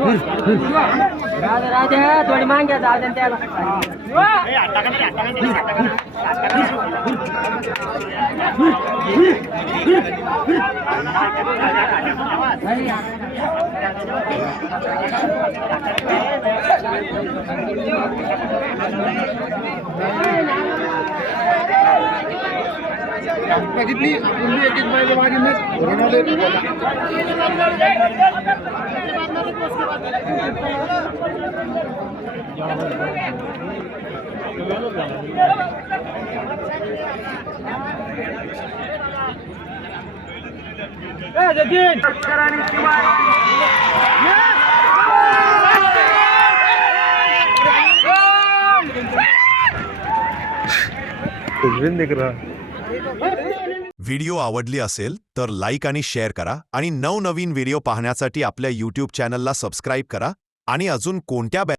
राहू दे, राहू दे, थोडी मांग्या जाऊ दे त्याला बघितली एक कुछ भी नहीं दिख रहा। व्हिडिओ आवडली असेल तर लाईक आणि शेअर करा आणि नवनवीन व्हिडिओ पाहण्यासाठी आपल्या यूट्यूब चॅनलला सबस्क्राईब करा आणि अजून कोणत्या